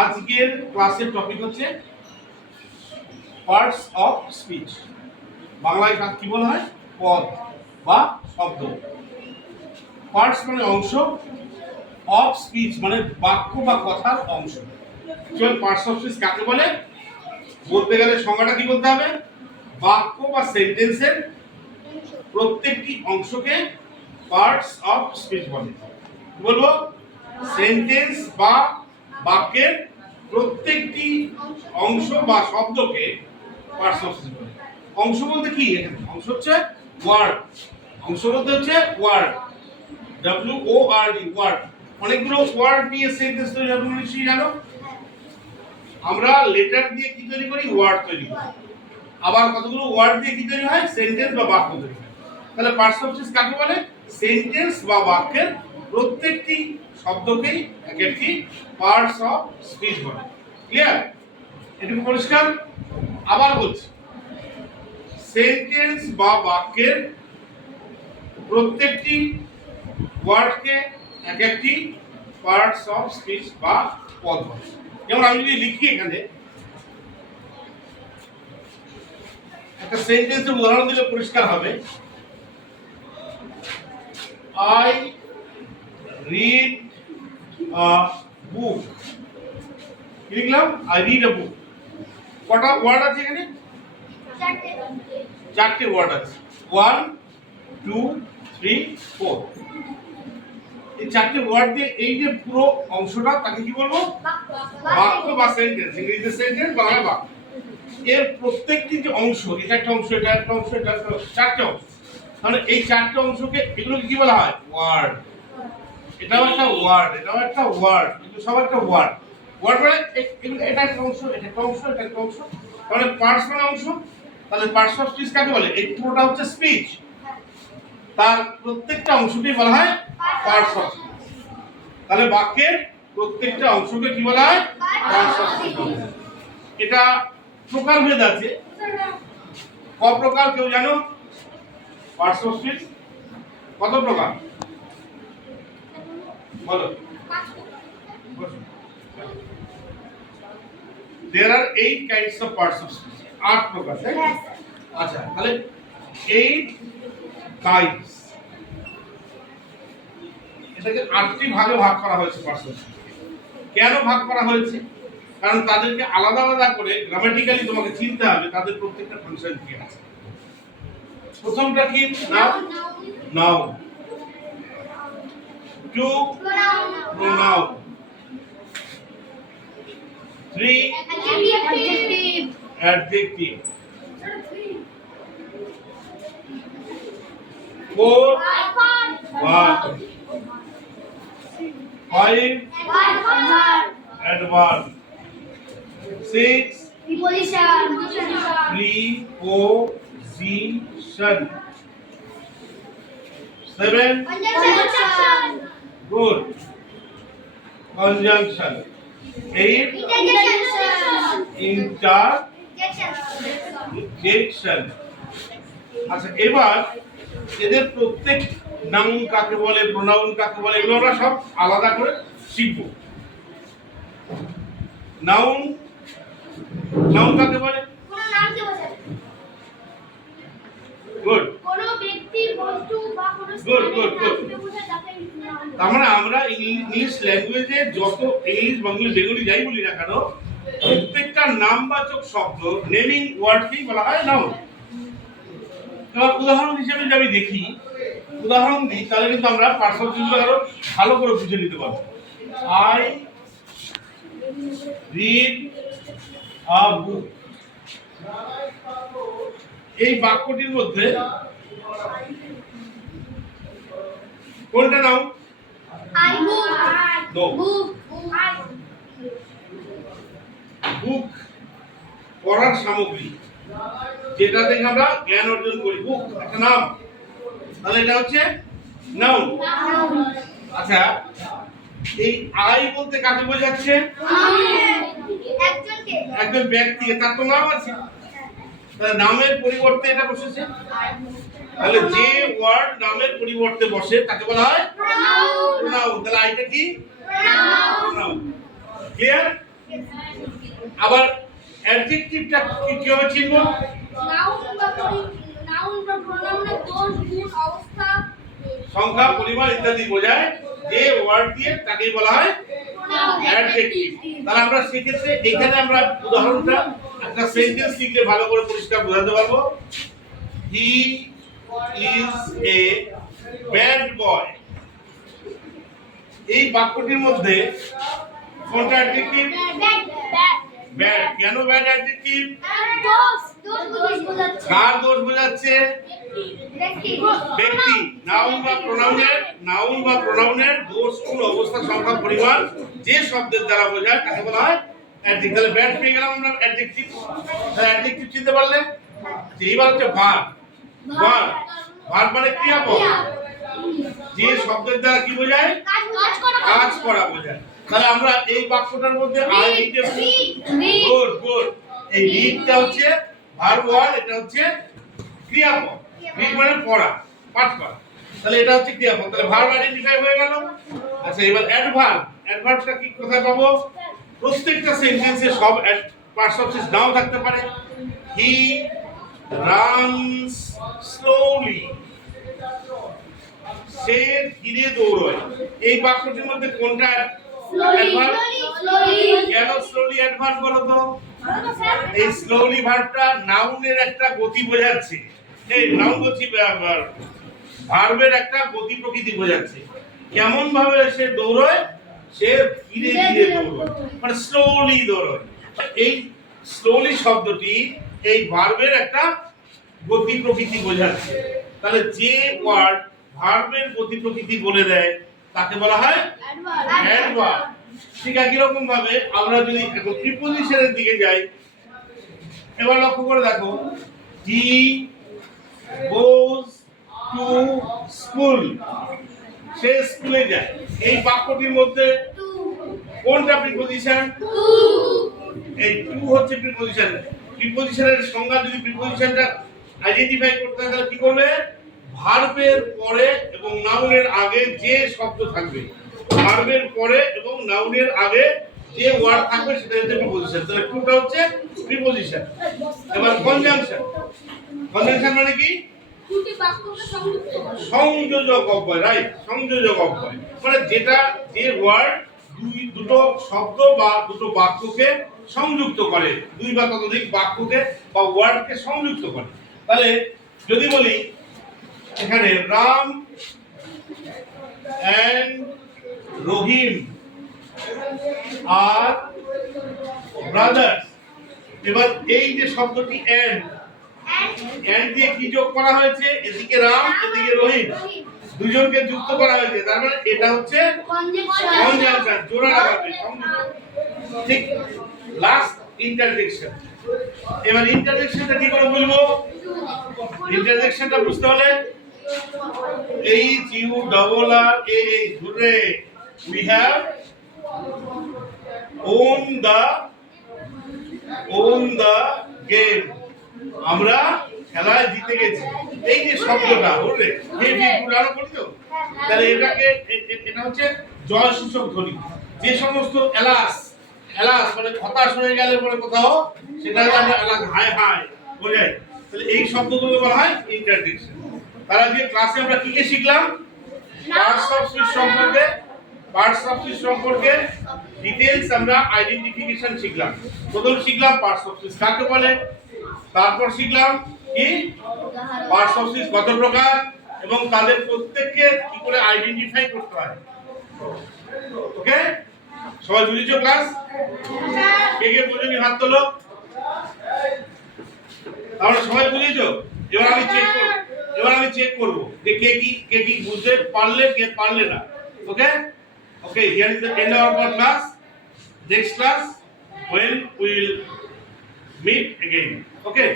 আজকের ক্লাসের টপিক হচ্ছে পার্টস অফ স্পিচ। বাংলায় কি বলা হয়? পদ বা শব্দ। পার্টস মানে অংশ, অফ স্পিচ মানে বাক্য বা কথার অংশ। চল পার্টস অফ স্পিচ কাকে বলে? বলতে গেলে সংজ্ঞাটা কি বলতে হবে? বাক্য বা সেন্টেন্সের প্রত্যেকটি অংশকে পার্টস অফ স্পিচ বলে। কি বলবো? সেন্টেন্স বা বাক্যের প্রত্যেকটি অংশ বা শব্দকে পার্টস অফ স্পিচ বলে। অংশ বলতে কি? এখানে অংশ হচ্ছে ওয়ার্ড। অংশ বলতে হচ্ছে ওয়ার্ড, WORD, ওয়ার্ড। অনেকগুলো ওয়ার্ড নিয়ে সেন্টেন্স তৈরি হয়, তোমরা নিশ্চয়ই জানো। আমরা লেটার দিয়ে কি তৈরি করি? ওয়ার্ড তৈরি করি। আবার কতগুলো ওয়ার্ড দিয়ে কি তৈরি হয়? সেন্টেন্স বা বাক্য তৈরি হয়। তাহলে পার্টস অফ স্পিচ কাকে বলে? সেন্টেন্স বা বাক্যের প্রত্যেকটি শব্দকেই এক একটি পার্টস অফ স্পিচ বলে। ক্লিয়ার? এটুকু পরিষ্কার? আবার বলছি, সেন্টেন্স বা বাক্যের প্রত্যেকটি ওয়ার্ডকে এক একটি পার্টস অফ স্পিচ বা পদ বলে। যেমন আমি যদি লিখি এখানে একটা সেন্টেন্সের উদাহরণ দিলে পরিষ্কার হবে। I read a book. কি লিখলাম? I read a book. কটা ওয়ার্ড আছে এখানে? চারটে ওয়ার্ড আছে। 1 2 3 4। এই চারটে ওয়ার্ড দিয়ে এই যে পুরো অংশটা তাকে কি বলবো? বাক্য বা সেন্টেন্স। ইংরেজিতে সেন্টেন্স, বাংলা বাক্য। এর প্রত্যেকটি যে অংশ, এটা একটা অংশ, এটা একটা অংশ, এটা একটা অংশ, চারটে অংশ। তাহলে এই চারটে অংশকে এগুলোকে কি বলা হয়? ওয়ার্ড। এটাও একটা ওয়ার্ড, এটাও একটা ওয়ার্ড, কিন্তু সব একটা ওয়ার্ড। ওয়ার্ড মানে এটা একটা অংশ, এটা একটা অংশ, এটা একটা অংশ। তাহলে পার্টস মানে অংশ। তাহলে পার্টস অফ স্পিচ কাকে বলে? এই পুরোটা হচ্ছে স্পিচ, তার প্রত্যেকটা অংশকে বলা হয় পার্টস অফ স্পিচ। তাহলে বাক্যের প্রত্যেকটা অংশকে কি বলা হয়? Parts of speech. এটা প্রকারভেদ আছে। ক প্রকার কেউ জানো? পার্টস অফ স্পিচ কত প্রকার বলো? There are 8 kinds of parts of speech. 8 প্রকার, তাই? আচ্ছা, তাহলে 8 kinds, এটাকে 8টি ভাগে ভাগ করা হয়েছে পার্টস অফ স্পিচ। কেন ভাগ করা হয়েছে? কারণ তাদেরকে আলাদা আলাদা করে গ্রামাটিক্যালি তোমাকে চিনতে হবে তাদের প্রত্যেকটা ফাংশন কি আছে। প্রথমটা কি? Noun. Noun. 2 pronoun. 3 adjective. 4 verb. 5 adverb. 6 preposition. 7 good conjunction. 8 interjection. আচ্ছা, এবার এদের প্রত্যেক নাউন কাকে বলে, প্রোনাউন কাকে বলে, এগুলো আমরা সব আলাদা করে শিখব। নাউন, নাউন কাকে বলে? Good good good good. তার মানে আমরা ইংলিশ ল্যাঙ্গুয়েজে যত ইংলিশ বাংলা বেঙ্গলি যাই বলি না কেন, প্রত্যেকটা নামবাচক শব্দ, নেমিং ওয়ার্ডকেই বলা হয় নাউন। এবার উদাহরণ হিসেবে যদি আমি দেখি, উদাহরণ দিই, তাহলে কিন্তু আমরা পার্টস অফ স্পিচগুলো আরো ভালো করে বুঝে নিতে পারবো। I read a book. এই বাক্যটির মধ্যে কোনটা নাউন? বুক পড়ার সামগ্রী, যেটা থেকে আমরা জ্ঞান অর্জন করি। বুক একটা নাম, তাহলে এটা হচ্ছে নাউন। আচ্ছা, এই আই বলতে কাকে বোঝাচ্ছে? একজন ব্যক্তি, তার তো নাম আছে। তাহলে নামের পরিবর্তে এটা বসেছে। তাহলে যে ওয়ার্ড নামের পরিবর্তে বসে তাকে বলা হয় প্রোনাউন। তাহলে আইটা কি? প্রোনাউন। ক্লিয়ার? আবার অ্যাডজেক্টিভটা কিভাবে চিনবো? নাউন বা প্রোনাউনের দোষ গুণ অবস্থা সংখ্যা পরিমাণ ইত্যাদি বোঝায় যে ওয়ার্ড দিয়ে তাকেই বলা হয় অ্যাডজেক্টিভ। তাহলে আমরা সেক্ষেত্রে এখানে আমরা উদাহরণটা একটা সেন্টেন্স লিখলে ভালো করে পরিষ্কার বোঝাতে পারবো। He is a bad boy. এই বাক্যটির মধ্যে কোনটা অ্যাডজেক্টিভ? ব্যাড। কেন ব্যাড অ্যাডজেক্টিভ? কার দোষ বোঝাচ্ছে? ব্যক্তি। নাউন বা প্রোনাউনের দোষ গুণ অবস্থা সংখ্যা পরিমাণ যে শব্দের দ্বারা বোঝায় তাকে বলা হয় অ্যাডজেক্টিভ। তাহলে ব্যাড পেয়ে গেলাম আমরা অ্যাডজেক্টিভ। তাহলে অ্যাডজেক্টিভ চিনতে পারলে এইবার হচ্ছে ভার্ব। ভার্ব মানে ক্রিয়াপদ, যে শব্দের দ্বারা কি বোঝায়? কাজ করা বোঝায়। তাহলে আমরা এই বাক্যটার মধ্যে গুড এই রিডটা হচ্ছে ভার্ব 1, এটা হচ্ছে ক্রিয়াপদ। রিড মানে পড়া, পাঠ করা। তাহলে এটা হচ্ছে ক্রিয়াপদ। তাহলে ভার্ব আইডেন্টিফাই হয়ে গেল। আচ্ছা, এবার অ্যাডভার্বটা কি কোথায় পাবো? প্রত্যেকটা সেন্টেন্সে সব পার্টস অফ স্পিচ নাও থাকতে পারে। He runs slowly. সে ধীরে দৌড়ায়। এই বাক্যটির মধ্যে কোনটা অ্যাডভার্ব? কেন স্লোলি অ্যাডভার্ব বলো তো? এই স্লোলি ভার্বটা নাউনের একটা গতি বোঝাচ্ছে। এই নাউন গতি ভার্বের একটা গতি প্রকৃতি বোঝাচ্ছে। কেমন ভাবে সে দৌড়ায়? সে ধীরে ধীরে দৌড়ায়, মানে স্লোলি দৌড়ায়। এই স্লোলি শব্দটি এই ভার্বের একটা গতি প্রকৃতি বোঝাচ্ছে। তাহলে যে ওয়ার্ড ভার্বের গতি প্রকৃতি বলে দেয় তাকে বলা হয় অ্যাডভার্ব। ঠিক একই রকম ভাবে আমরা যদি প্রিপোজিশনের দিকে যাই, এবার লক্ষ্য করে দেখো, হি গোজ টু স্কুল। সে স্কুলে যায়। এই বাক্যটির মধ্যে কোনটা প্রিপোজিশন? এই টু হচ্ছে প্রিপোজিশন। প্রিপোজিশনের সংজ্ঞা যদি প্রিপোজিশনটা আইডেন্টিফাই করতে হয় তাহলে কি করবে? ভার্বের পরে এবং নাউনের আগে যে শব্দ থাকবে, ভার্বের পরে এবং নাউনের আগে যে ওয়ার্ড থাকবে সেটা হচ্ছে প্রিপোজিশন। তাহলে টুটা হচ্ছে প্রিপোজিশন। এবার কনজাংশন মানে কি? দুটি বাক্যকে সংযুক্ত করে। সংযোজক অব্যয়, রাইট। সংযোজক অব্যয় মানে যেটা যে ওয়ার্ড দুটো শব্দ বা দুটো বাক্যকে সংযুক্ত করে, দুই বা ততোধিক বাক্যকে বা ওয়ার্ডকে সংযুক্ত করে। তাহলে যদি বলি এখানে রাম এন্ড রহিম আর ব্রাদার্স। এবার এই যে শব্দটি এন্ড দিয়ে কি যোগ করা হয়েছে? এদিকে রাম, এদিকে রহিম, দুজনকে যুক্ত করা হয়েছে। তার মানে এটা হচ্ছে কনজাংশন, জোড়া লাগাবে, ঠিক। Last interjection. এবার ইন্টারজেকশনটা কি করে বলবো? ইন্টারজেকশনটা বুঝতে হলে HURR ধরে we have own the game। আমরা খেলায় জিতে গেছি। এই যে শব্দটা ওরে হেভি পুরানো পড়ছো, তাহলে এটাকে এটা হচ্ছে জয় সূচক ধ্বনি। যে সমস্ত এলাস মানে হতাশ হয়ে গেলে পরে কোথাও সেটাকে আমরা এলাস হাই বোঝাই। তাহলে এই শব্দগুলো বলা হয় ইন্টারজেকশন। তার আজকে ক্লাসে আমরা কি কি শিখলাম? পার্টস অফ স্পিচ সম্পর্কে ডিটেইলস আমরা আইডেন্টিফিকেশন শিখলাম। প্রথম শিখলাম পার্টস অফ স্পিচ কাকে বলে, তারপর শিখলাম কি পার্টস অফ স্পিচ কত প্রকার এবং তাদের প্রত্যেককে কি করে আইডেন্টিফাই করতে হয়। ওকে, সবাই বুঝেছো ক্লাস? কে কে বুঝেনি হাত তোলো। আমরা সবাই বুঝেছো? এবার আমি চেক করব যে কে কি বুঝতে পারলে কে পারলে না। ওকে, here is the end of our class. Next class when we will meet again. Okay.